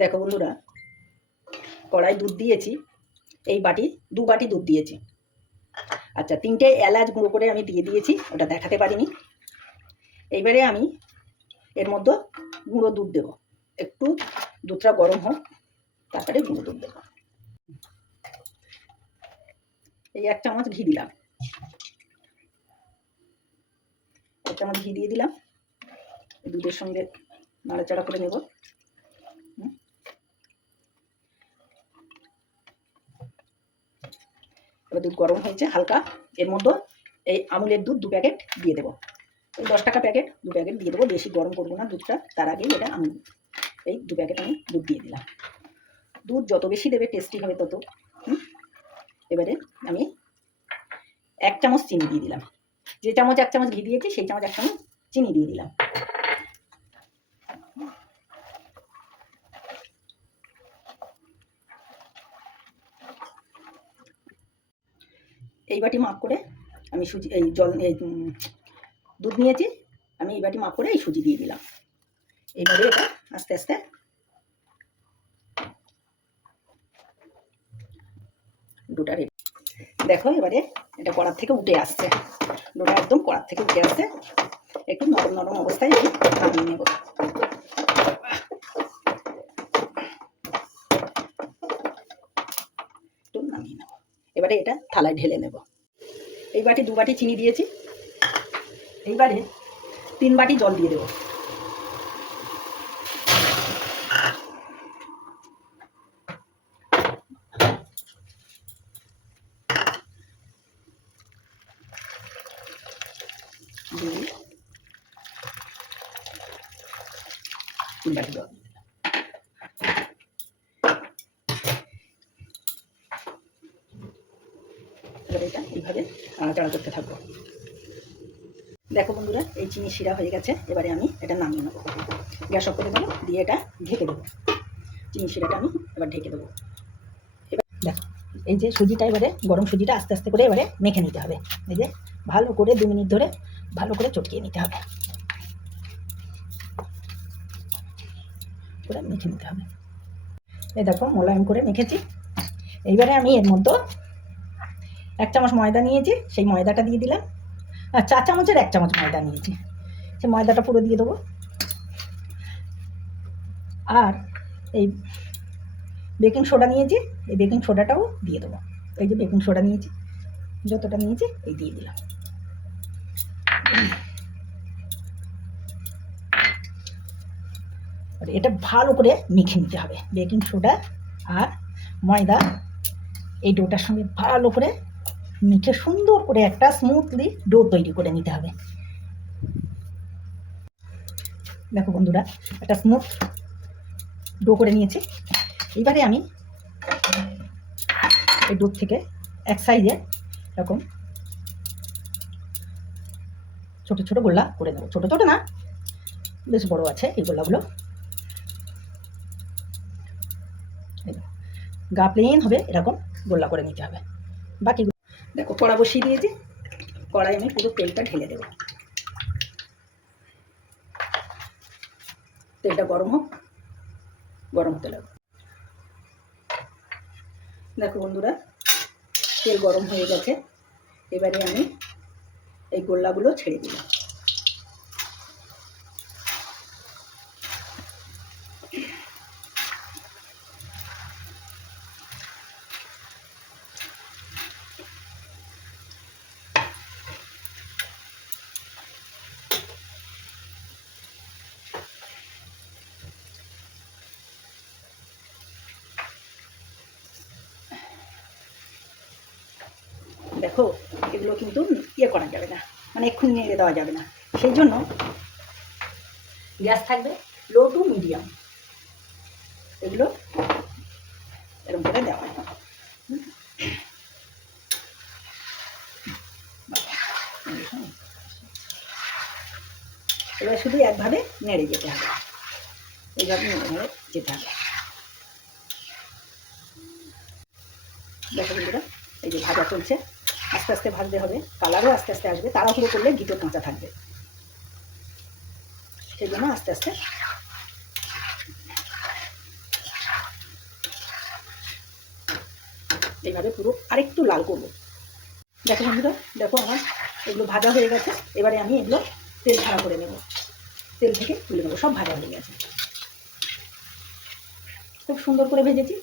দেখো বন্ধুরা, কড়াই দুধ দিয়েছি, এই বাটি 2 বাটি দুধ দিয়েছি। আচ্ছা, 3টে এলাচ গুঁড়ো করে আমি দিয়ে দিয়েছি, ওটা দেখাতে পারিনি। এইবারে আমি এর মধ্যে গুঁড়ো দুধ দেবো। একটু দুধটা গরম হোক, তারপরে গুঁড়ো দুধ দেবো। এই 1 চামচ ঘি দিলাম, 1 চামচ ঘি দিয়ে দিলাম। দুধের সঙ্গে নাড়াচাড়া করে নেব। এবার দুধ গরম হয়েছে হালকা, এর মধ্যে এই আমুলের দুধ 2 প্যাকেট দিয়ে দেবো। এই 10 টাকা প্যাকেট 2 প্যাকেট দিয়ে দেবো, বেশি গরম করবো না দুধটা। তার আগেই এটা আমুল, এই 2 প্যাকেট আমি দুধ দিয়ে দিলাম। দুধ যত বেশি দেবে টেস্টি হবে তত। এবারে আমি 1 চামচ চিনি দিয়ে দিলাম। যে চামচ 1 চামচ ঘি দিয়েছি সেই চামচ 1 চামচ চিনি দিয়ে দিলাম। এই বাটি মাপ করে আমি সুজি, এই জল, এই দুধ নিয়েছি, আমি এই বাটি মাপ করে এই সুজি দিয়ে দিলাম। এবারে এটা আস্তে আস্তে ডোটা রেডি। দেখো এবারে এটা কড়ার থেকে উঠে আসছে, ডোটা একদম কড়ার থেকে উঠে আসছে। একটু নরম নরম অবস্থায় আমি নামিয়ে নেব। একটু নামিয়ে নেব। এবারে এটা থালায় ঢেলে নেব। এই বাটি 2 বাটি চিনি দিয়েছি, এইবারে 3 বাটি জল দিয়ে দেবো। বাটি জল এবার এটা এইভাবে নাড়াচাড়া করতে থাকবো। দেখো বন্ধুরা, এই চিনি শিরা হয়ে গেছে। এবারে আমি এটা নামিয়ে নেবো। গ্যাস অফ করে দেবো, দিয়ে এটা ঢেকে দেবো। চিনি শিরাটা আমি এবার ঢেকে দেবো। এবার দেখো, এই যে সুজিটা, এবারে গরম সুজিটা আস্তে আস্তে করে এবারে মেখে নিতে হবে। এই যে ভালো করে 2 মিনিট ধরে ভালো করে চটকিয়ে নিতে হবে, করে মেখে নিতে হবে। এই দেখো মোলায়েম করে মেখেছি। এইবারে আমি এর মধ্যে 1 চামচ ময়দা নিয়েছি, সেই ময়দাটা দিয়ে দিলাম। আর 4 চামচের 1 চামচ ময়দা নিয়েছি, সেই ময়দাটা পুরো দিয়ে দেবো। আর এই বেকিং সোডা নিয়েছি, এই বেকিং সোডাটাও দিয়ে দেবো। এই যে বেকিং সোডা নিয়েছি, যতটা নিয়েছি এই দিয়ে দিলাম। আর এটা ভালো করে মেখে নিতে হবে। বেকিং সোডা আর ময়দা এই ডোটার সঙ্গে ভালো করে মেখে সুন্দর করে একটা স্মুথলি ডো তৈরি করে নিতে হবে। দেখো বন্ধুরা, একটা স্মুথ ডো করে নিয়েছি। এইবারে আমি এই ডো থেকে এক সাইজে এরকম ছোট ছোট গোল্লা করে নেব। ছোট ছোট না, বেশ বড় আছে এই গোল্লাগুলো। গা প্লেন হবে এরকম গোল্লা করে নিতে হবে। বাকি দেখো কড়া বসিয়ে দিয়েছি, কড়াই আমি পুরো তেলটা ঢেলে দেবো। তেলটা গরম হোক, গরম হতে লাগবে। দেখো বন্ধুরা, তেল গরম হয়ে গেছে। এবারে আমি এই গোল্লাগুলো ছেড়ে দিলাম। দেখো এগুলো কিন্তু ইয়ে করা যাবে না, মানে এক্ষুনি নেড়ে দেওয়া যাবে না। সেই জন্য গ্যাস থাকবে লো টু মিডিয়াম, এগুলো এরকম করে দেওয়া। এবার শুধু একভাবে নেড়ে যেতে হবে, এইভাবে নেড়ে যেতে হবে। দেখো বন্ধুরা, এই যে ভাজা চলছে, আস্তে আস্তে ভাজতে হবে, কালারও আস্তে আস্তে আসবে। তাড়াহুড়ো করলে ভিতর কাঁচা থাকবে, সেই জন্য আস্তে আস্তে এইভাবে পুরো আরেকটু লাল করবো। দেখো বন্ধুরা, দেখো আমার এগুলো ভাজা হয়ে গেছে। এবারে আমি এগুলো তেল ছাড়া করে নেব, তেল থেকে তুলে নেবো। সব ভাজা হয়ে গেছে, খুব সুন্দর করে ভেজেছি।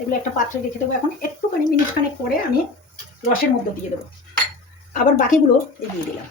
এগুলো একটা পাত্রে রেখে দেবো। এখন একটুখানি মিনিটখানেক পরে আমি রসের মধ্যে দিয়ে দেবো। আবার বাকিগুলো দিয়ে দিলাম।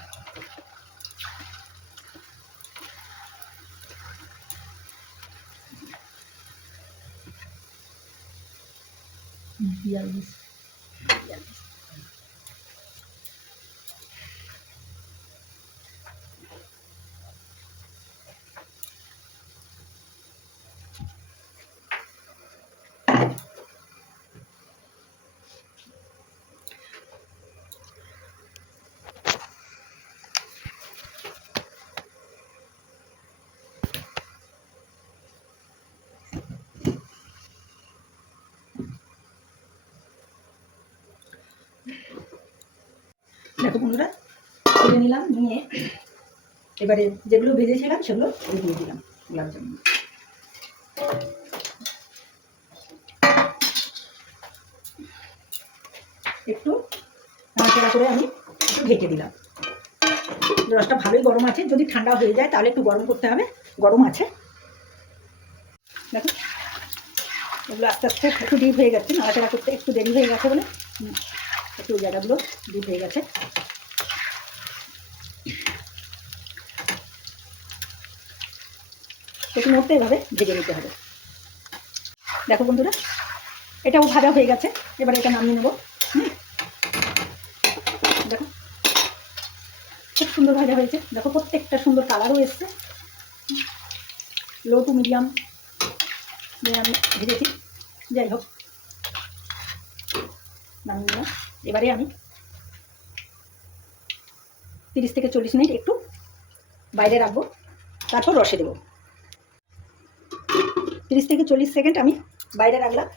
দেখো বন্ধুরা, তুলে নিলাম, নিয়ে এবারে যেগুলো ভেজেছিলাম সেগুলো দিয়ে দিলাম গোলাপ জামুন। একটু নাড়াচাড়া করে আমি একটু ঢেকে দিলাম। রসটা ভালোই গরম আছে, যদি ঠান্ডা হয়ে যায় তাহলে একটু গরম করতে হবে। গরম আছে, দেখো এগুলো আস্তে আস্তে একটু ডিপ হয়ে যাচ্ছে। নাড়াচাড়া করতে একটু দেরি হয়ে গেছে বলে একটু জায়গাগুলো ডিপ হয়ে গেছে। একটু মধ্যে এভাবে ভেজে নিতে হবে। দেখো বন্ধুরা, এটাও ভাজা হয়ে গেছে। এবার এটা নামিয়ে নেবো। দেখো খুব সুন্দর ভাজা হয়েছে। দেখো প্রত্যেকটা সুন্দর কালারও এসছে। লো টু মিডিয়াম আমি ভেজেছি। যাই হোক, নামিয়ে নিলাম। এবারে আমি 30 থেকে 40 মিনিট একটু বাইরে রাখবো, তারপর রসে দেবো। 30 থেকে 40 সেকেন্ড আমি বাইরে রাখলাম।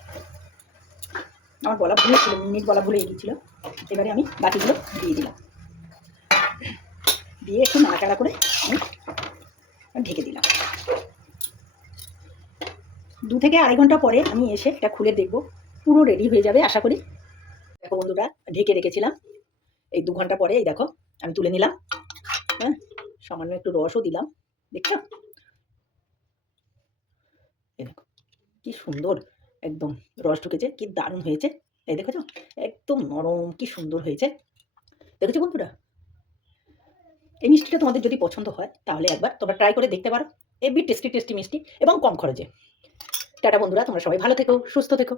আমার বলা ভুলে ছিল, মিনিট বলা ভুলে গিয়েছিল। এবারে আমি বাকিগুলো দিয়ে দিলাম, দিয়ে একটু নাড়াচাড়া করে আমি ঢেকে দিলাম। 2 থেকে আড়াই ঘন্টা পরে আমি এসে এটা খুলে দেখবো, পুরো রেডি হয়ে যাবে আশা করি। দেখো বন্ধুরা, ঢেকে রেখেছিলাম। এই 2 ঘন্টা পরে এই দেখো আমি তুলে নিলাম। হ্যাঁ, সামান্য একটু রসও দিলাম, দেখছো? এই দেখো কি সুন্দর একদম রস ঢুকেছে, কি দারুণ হয়েছে। এই দেখেছো, একদম নরম, কি সুন্দর হয়েছে। দেখেছো বন্ধুরা, এই মিষ্টিটা তোমাদের যদি পছন্দ হয় তাহলে একবার তোমরা ট্রাই করে দেখতে পারো। হেভি টেস্টি টেস্টি মিষ্টি এবং কম খরচে। টাটা বন্ধুরা, তোমরা সবাই ভালো থেকো, সুস্থ থেকো।